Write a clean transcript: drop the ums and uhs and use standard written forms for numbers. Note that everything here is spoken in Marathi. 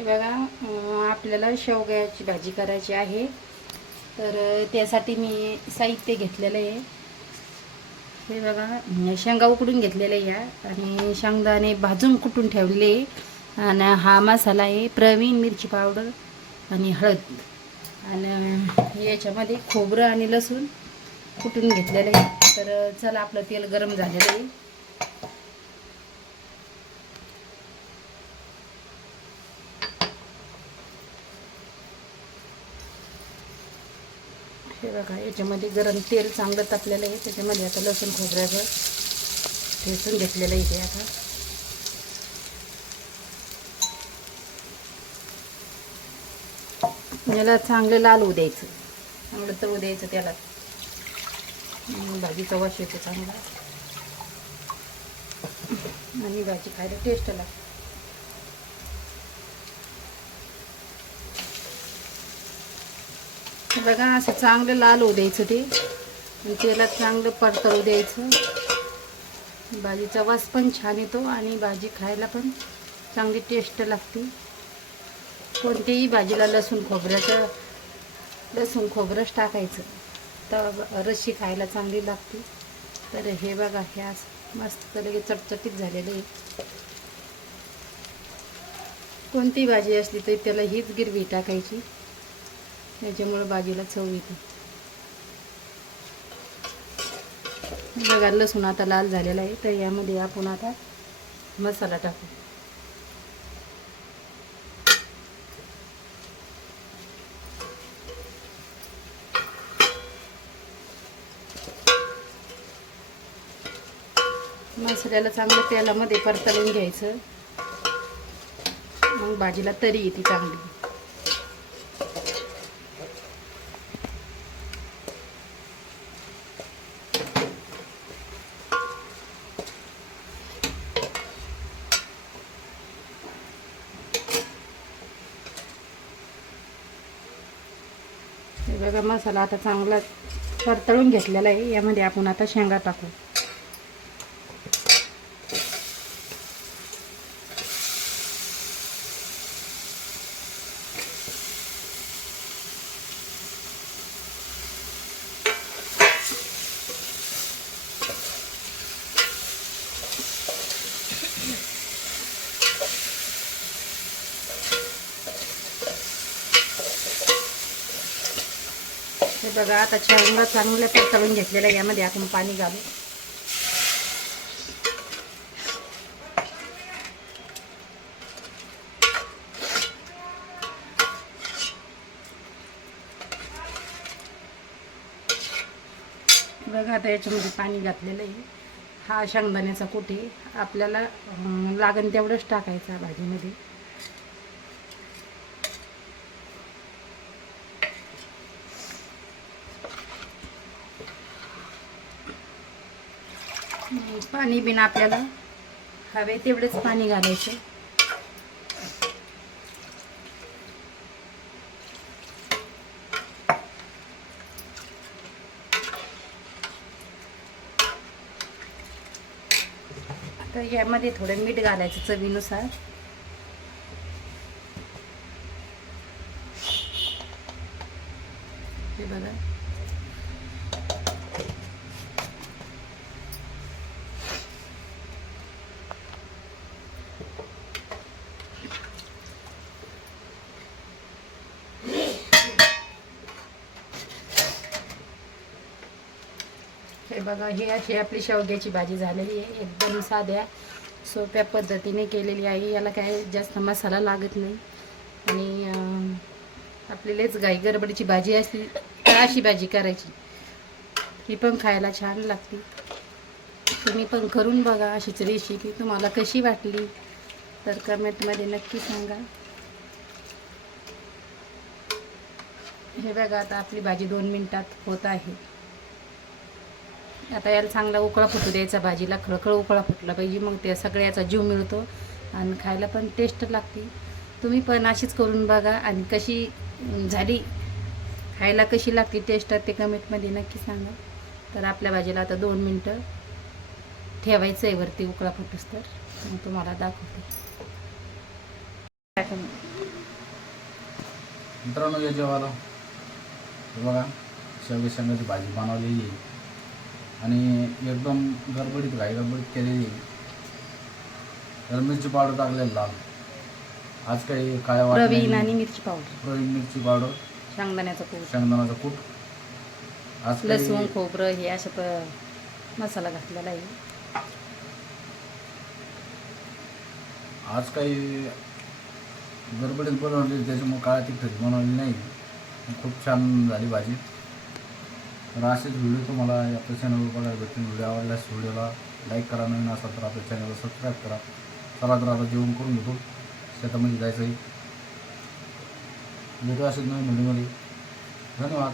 हे बघा, आपल्याला शेवग्याची भाजी करायची आहे. तर त्यासाठी मी साहित्य घेतलेलं आहे. हे बघा, शेंगा उकडून घेतलेल्या या आणि शेंगदाणे भाजून कुटून ठेवले. आणि हा मसाला आहे, प्रवीण मिरची पावडर आणि हळद. आणि याच्यामध्ये खोबरं आणि लसूण कुटून घेतलेलं आहे. तर चला, आपलं तेल गरम झालेलं आहे. हे बघा, याच्यामध्ये गरम तेल चांगलं तापलेलं आहे. त्याच्यामध्ये आता लसूण खोबऱ्याचं ठेचून घेतलेलं आहे. ते आता याला चांगलं लाल होऊ द्यायचं, चांगलं तळू द्यायचं त्याला. भाजीचा वास येतो चांगला आणि भाजी खायला टेस्ट लागते. बघा, असं चांगलं लाल होऊ द्यायचं ते, आणि तेलात चांगलं परतवू द्यायचं. भाजीचा वास पण छान येतो आणि भाजी खायला पण चांगली टेस्ट लागते. कोणत्याही भाजीला लसूण खोबरंच टाकायचं, तर रस्सी खायला चांगली लागते. तर हे बघा, हे असं मस्त लगेच चटचटीत झालेलं आहे. कोणती भाजी असली तरी त्याला हीच गिरवी टाकायची, त्याच्यामुळे भाजीला चव येते. बघा, लसूण आता लाल झालेला आहे. तर यामध्ये आपण आता मसाला टाकू. मसाल्याला चांगलं तेलामध्ये परतवून घ्यायचं, मग भाजीला तरी येते चांगली. हे बघा, मसाला आता चांगला परतवून घेतलेला आहे. यामध्ये आपण आता शेंगा टाकू. हे बघा, आता शेंगा चांगल्या परतवून घेतलेल्या. यामध्ये आपण पाणी घालू. बघा, आता याच्यामध्ये पाणी घातलेलं आहे. हा शेंगदाण्याचा कूट आहे, आपल्याला लागण तेवढंच टाकायचं भाजीमध्ये. पाणी बिना आपल्याला हवे तेवढेच पाणी घालायचं. आता यामध्ये थोडं मीठ घालायचं चवीनुसार. हे बघा, हे बघा, ही अशी आपली शेवग्याची भाजी झालेली आहे. एकदम साध्या सोप्या पद्धतीने केलेली आहे. याला काय जास्त मसाला लागत नाही. आणि आपल्यालाच घाई गडबडीची भाजी असली तर अशी भाजी करायची, ही पण खायला छान लागते. तुम्ही पण करून बघा अशीच रेसिपी. तुम्हाला कशी वाटली तर कमेंटमध्ये नक्की सांगा. हे बघा, आता आपली भाजी 2 मिनिटात होत आहे. आता याला चांगला उकळा फुटू द्यायचा. भाजीला खळखळ उकळा फुटला पाहिजे, मग त्या सगळ्याचा जीव मिळतो आणि खायला पण टेस्ट लागते. तुम्ही पण अशीच करून बघा आणि कशी झाली, खायला कशी लागते टेस्ट ते कमेंटमध्ये नक्की सांगा. तर आपल्या भाजीला आता 2 मिनटं ठेवायचं आहे वरती उकळा फुटूस तर. मग तुम्हाला दाखवते. मित्रांनो या जेवायला हे बघा शेवग्या शेंगाची भाजी बनवलेली आहे आणि एकदम गडबडीत गडबडीत केलेली आहे. तर मिरची पावडर टाकलेली लाल. आज काही काळ्या प्रवीण वाटण्या आणि मिरची पावडर, प्रवीण मिरची पावडर, शेंगदाण्याचा कूट, शेंगदाण्याचा कूट. आज लसूण काही खोबरं हे असं मसाला घातलेला आहे. आज काही गडबडीत बनवली त्याच्यामुळे काळ्या तिखट बनवली नाही. खूप छान झाली भाजी. तर असेच व्हिडिओ तुम्हाला आपल्या चॅनलवर बघायला भेटतील. व्हिडिओ आवडल्यास व्हिडिओला लाईक करा, नवीन असाल तर आपल्या चॅनलला सबस्क्राईब करा. चला तर आता जेवण करून घेतो, शेतामध्ये जायचं आहे. भेटू असेच नवीन व्हिडिओमध्ये. धन्यवाद.